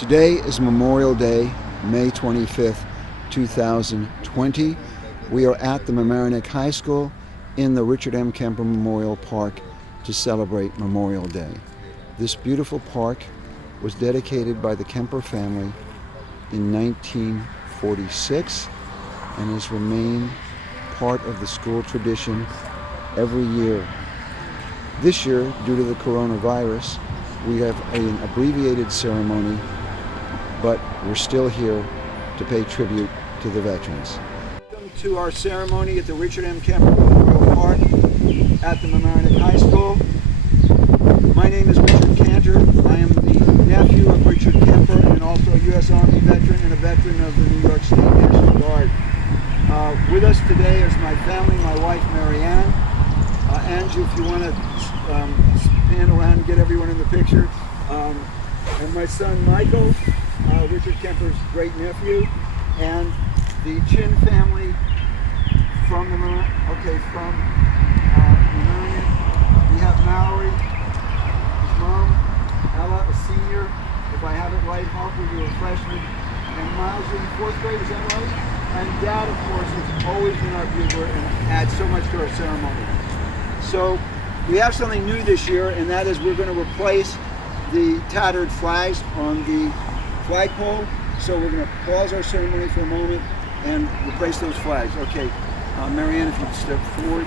Today is Memorial Day, May 25th, 2020. We are at the Mamaroneck High School in the Richard M. Kemper Memorial Park to celebrate Memorial Day. This beautiful park was dedicated by the Kemper family in 1946 and has remained part of the school tradition every year. This year, due to the coronavirus, we have an abbreviated ceremony, but we're still here to pay tribute to the veterans. Welcome to our ceremony at the Richard M. Kemper Memorial Park at the Mamaroneck High School. My name is Richard Cantor. I am the nephew of Richard Kemper and also a U.S. Army veteran and a veteran of the New York State National Guard. With us today is my family, my wife Marianne. Angie, if you want to stand around and get everyone in the picture. And my son Michael, Richard Kemper's great nephew, and the Chin family from the Mamaroneck. We have Mallory, his mom, Ella, a senior. If I have it right, Harper, you're a freshman, and Miles, you're in 4th grade. Is that right? And Dad, of course, has always been our bugler and adds so much to our ceremony. So we have something new this year, and that is we're going to replace the tattered flags on the flagpole. So we're going to pause our ceremony for a moment and replace those flags. Okay, Marianne, if you could step forward.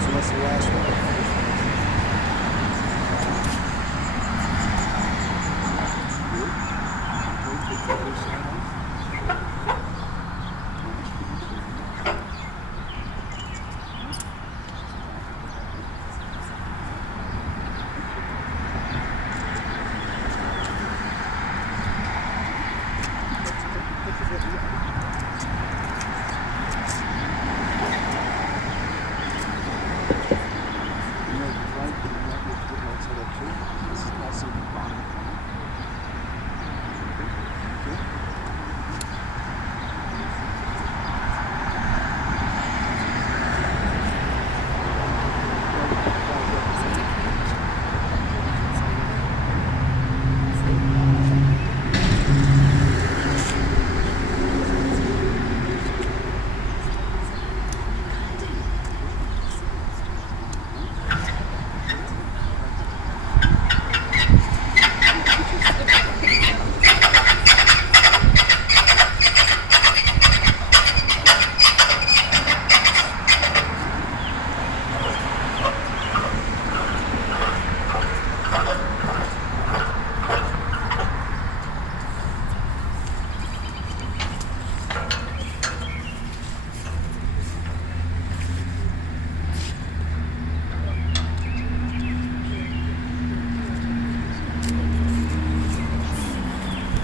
So that's the last one.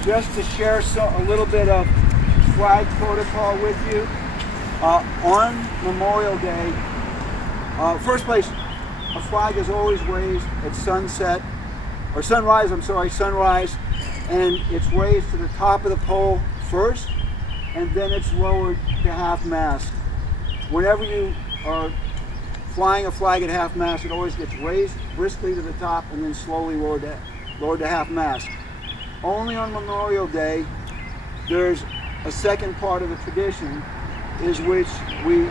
Just to share a little bit of flag protocol with you, on Memorial Day, first place, a flag is always raised at sunrise, and it's raised to the top of the pole first, and then it's lowered to half-mast. Whenever you are flying a flag at half-mast, it always gets raised briskly to the top and then slowly lowered to half-mast. Only on Memorial Day, there's a second part of the tradition, is which we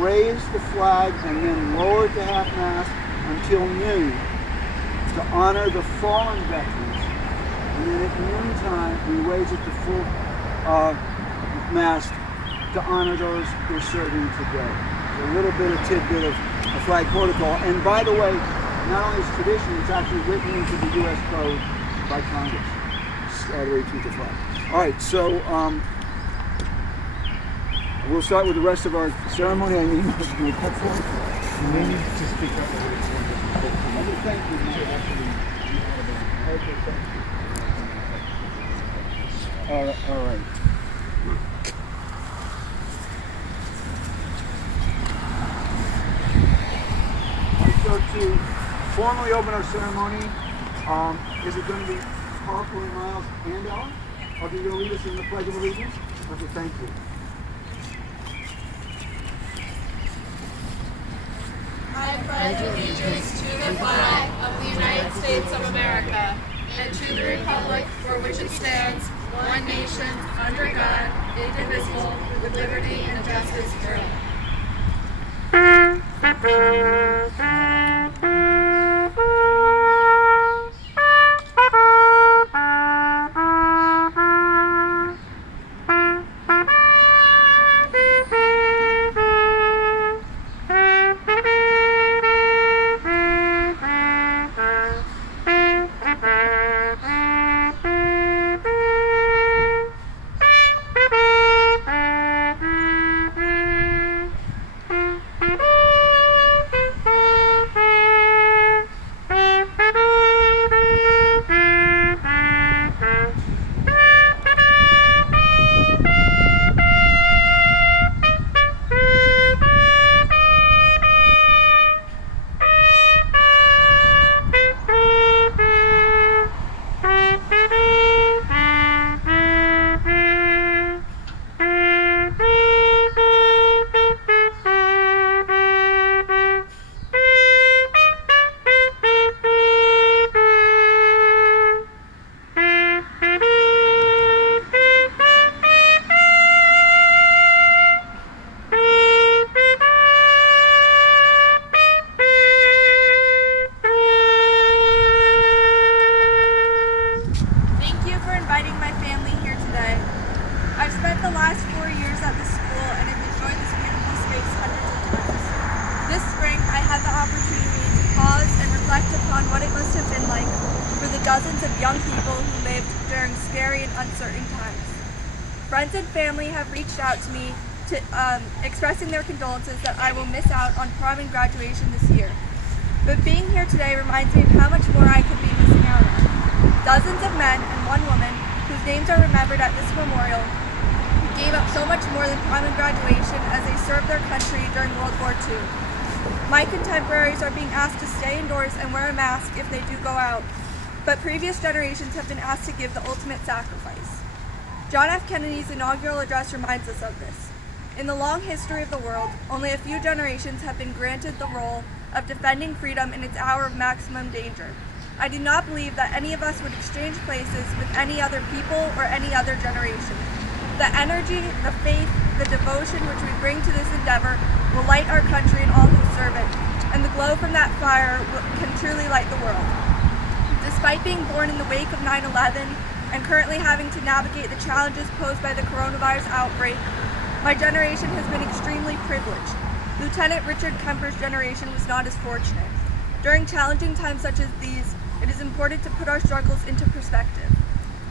raise the flag and then lower it to half-mast until noon to honor the fallen veterans. And then at noontime, we raise it to full mast to honor those who are serving today. So a little bit of tidbit of flag protocol. And by the way, not only is tradition, it's actually written into the U.S. Code by Congress. All the way through the flag. All right, so We'll start with the rest of our ceremony. I need my clipboard. You may need to speak up a little bit. Thank you. Okay, thank you. All right. So to formally open our ceremony, is it going to be Parker and Miles and Ellen? Are you going to lead us in the Pledge of Allegiance? Okay, thank you. I pledge allegiance to the flag of the United States of America and to the republic for which it stands, one nation, under God, indivisible, with liberty and justice for all. Dozens of young people who lived during scary and uncertain times. Friends and family have reached out to me expressing their condolences that I will miss out on prom and graduation this year. But being here today reminds me of how much more I could be missing out on. Dozens of men and one woman, whose names are remembered at this memorial, gave up so much more than prom and graduation as they served their country during World War II. My contemporaries are being asked to stay indoors and wear a mask if they do go out, but previous generations have been asked to give the ultimate sacrifice. John F. Kennedy's inaugural address reminds us of this. In the long history of the world, only a few generations have been granted the role of defending freedom in its hour of maximum danger. I do not believe that any of us would exchange places with any other people or any other generation. The energy, the faith, the devotion which we bring to this endeavor will light our country and all who serve it, and the glow from that fire can truly light the world. Despite being born in the wake of 9/11 and currently having to navigate the challenges posed by the coronavirus outbreak, my generation has been extremely privileged. Lieutenant Richard Kemper's generation was not as fortunate. During challenging times such as these, it is important to put our struggles into perspective.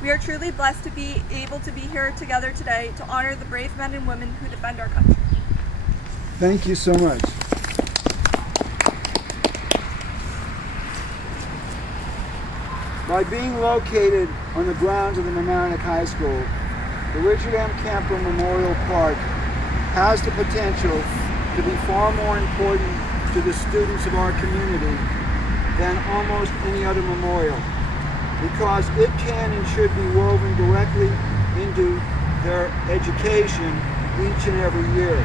We are truly blessed to be able to be here together today to honor the brave men and women who defend our country. Thank you so much. By being located on the grounds of the Mamaroneck High School, the Richard M. Kemper Memorial Park has the potential to be far more important to the students of our community than almost any other memorial, because it can and should be woven directly into their education each and every year.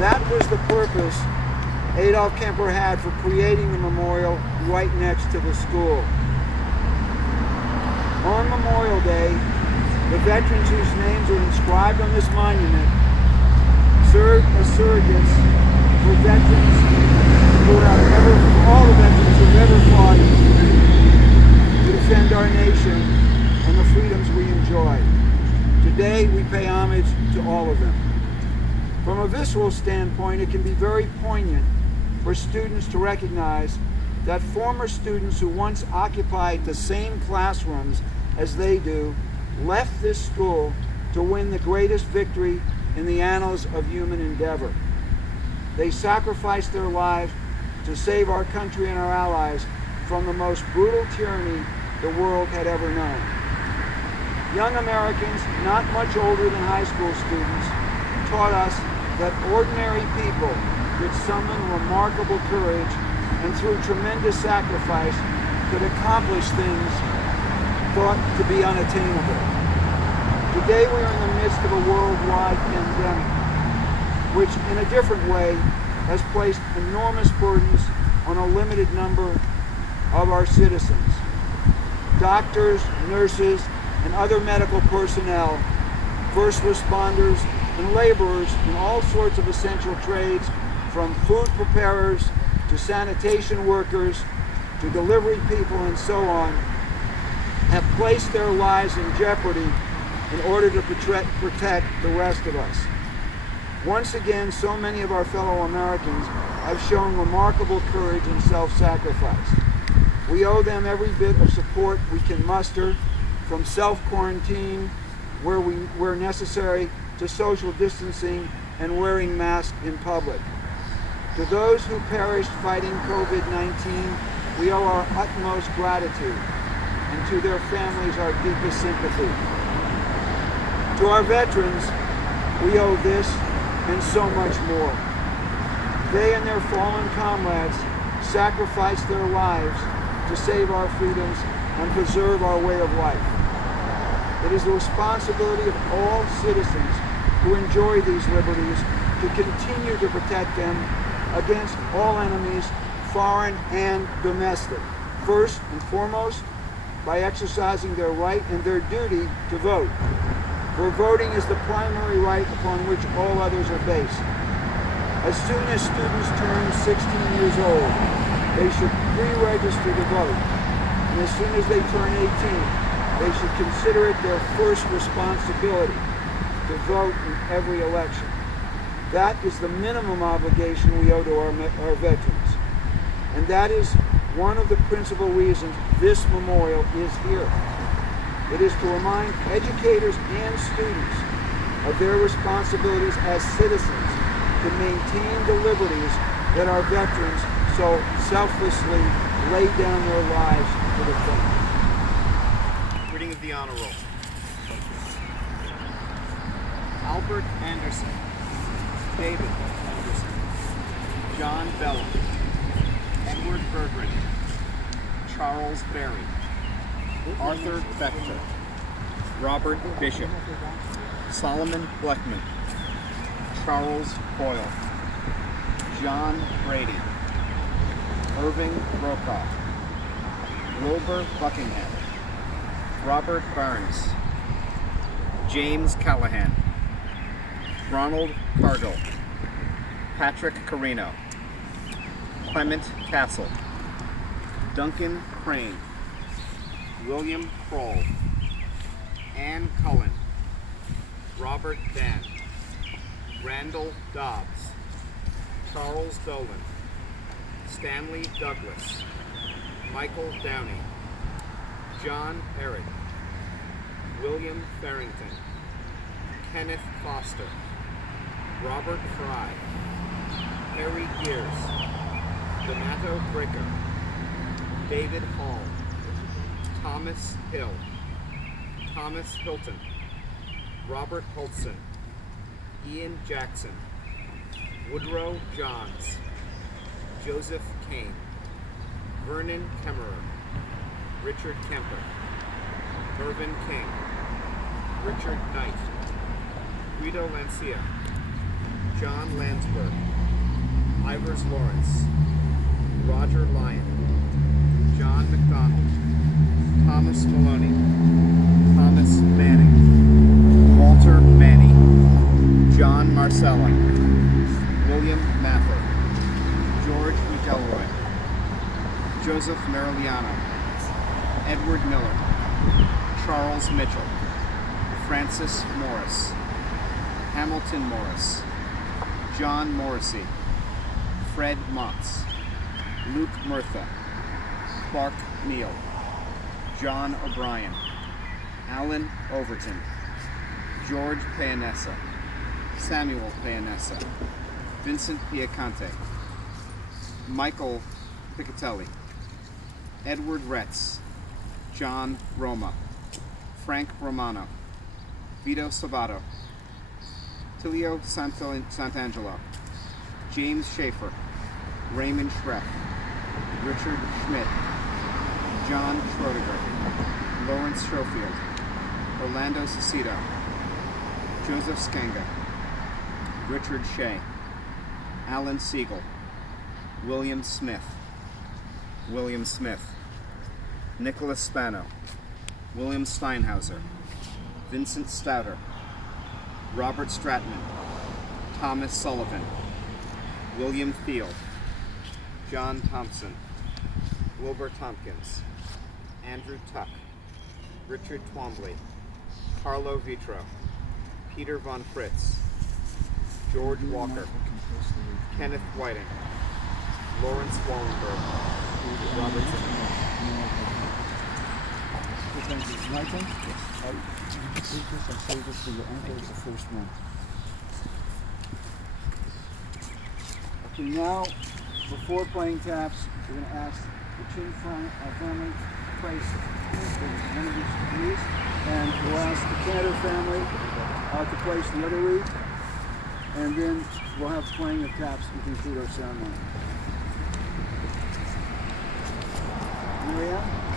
That was the purpose Adolph Kemper had for creating the memorial right next to the school. On Memorial Day, the veterans whose names are inscribed on this monument serve as surrogates for veterans who have all the veterans who have ever fought to defend our nation and the freedoms we enjoy. Today, we pay homage to all of them. From a visceral standpoint, it can be very poignant for students to recognize that former students who once occupied the same classrooms as they do left this school to win the greatest victory in the annals of human endeavor. They sacrificed their lives to save our country and our allies from the most brutal tyranny the world had ever known. Young Americans, not much older than high school students, taught us that ordinary people could summon remarkable courage and through tremendous sacrifice could accomplish things thought to be unattainable. Today we are in the midst of a worldwide pandemic, which in a different way has placed enormous burdens on a limited number of our citizens. Doctors, nurses, and other medical personnel, first responders, and laborers in all sorts of essential trades, from food preparers to sanitation workers to delivery people and so on, have placed their lives in jeopardy in order to protect the rest of us. Once again, so many of our fellow Americans have shown remarkable courage and self-sacrifice. We owe them every bit of support we can muster, from self-quarantine where necessary to social distancing and wearing masks in public. To those who perished fighting COVID-19, we owe our utmost gratitude, and to their families our deepest sympathy. To our veterans, we owe this and so much more. They and their fallen comrades sacrificed their lives to save our freedoms and preserve our way of life. It is the responsibility of all citizens who enjoy these liberties to continue to protect them against all enemies, foreign and domestic. First and foremost, by exercising their right and their duty to vote. For voting is the primary right upon which all others are based. As soon as students turn 16 years old, they should pre-register to vote. And as soon as they turn 18, they should consider it their first responsibility to vote in every election. That is the minimum obligation we owe to our veterans. And that is one of the principal reasons this memorial is here. It is to remind educators and students of their responsibilities as citizens to maintain the liberties that our veterans so selflessly laid down their lives to defend. Reading of the honor roll. Albert Anderson, David Anderson, John Bellum, Edward Berggren, Charles Berry, Arthur Bechter, Robert Bishop, Solomon Bleckman, Charles Boyle, John Brady, Irving Brokaw, Wilbur Buckingham, Robert Burns, James Callahan, Ronald Cargill, Patrick Carino, Clement Castle, Duncan Crane, William Kroll, Ann Cullen, Robert Dan, Randall Dobbs, Charles Dolan, Stanley Douglas, Michael Downey, John Eric, William Farrington, Kenneth Foster, Robert Fry, Harry Gears, Donato Bricker, David Hall, Thomas Hill, Thomas Hilton, Robert Hultson, Ian Jackson, Woodrow Johns, Joseph Kane, Vernon Kemmerer, Richard Kemper, Mervyn King, Richard Knight, Guido Lancia, John Landsberg, Ivers Lawrence, Roger Lyon, John McDonald, Thomas Maloney, Thomas Manning, Walter Manny, John Marcella, William Mather, George McElroy, Joseph Merigliano, Edward Miller, Charles Mitchell, Francis Morris, Hamilton Morris, John Morrissey, Fred Motts, Luke Murtha, Clark Neal, John O'Brien, Alan Overton, George Payanessa, Samuel Payanessa, Vincent Piacante, Michael Piccatelli, Edward Retz, John Roma, Frank Romano, Vito Sabato, Tilio Santangelo, James Schaefer, Raymond Schreck, Richard Schmidt, John Schroediger, Lawrence Schofield, Orlando Cicito, Joseph Skenga, Richard Shea, Alan Siegel, William Smith, Nicholas Spano, William Steinhauser, Vincent Stouter, Robert Stratman, Thomas Sullivan, William Field, John Thompson, Wilbur Tompkins, Andrew Tuck, Richard Twombly, Carlo Vitro, Peter Von Fritz, George Walker, Kenneth Whiting, Lawrence Wallenberg, Robert Zimmerman. Michael? Yes. Take this and save this for your uncle as the first one. Okay, now, before playing taps, we're going to ask the Chin family to place one of these keys, and we'll ask the Kemper family to place the other reed, and then we'll have playing of taps to conclude our ceremony. Maria?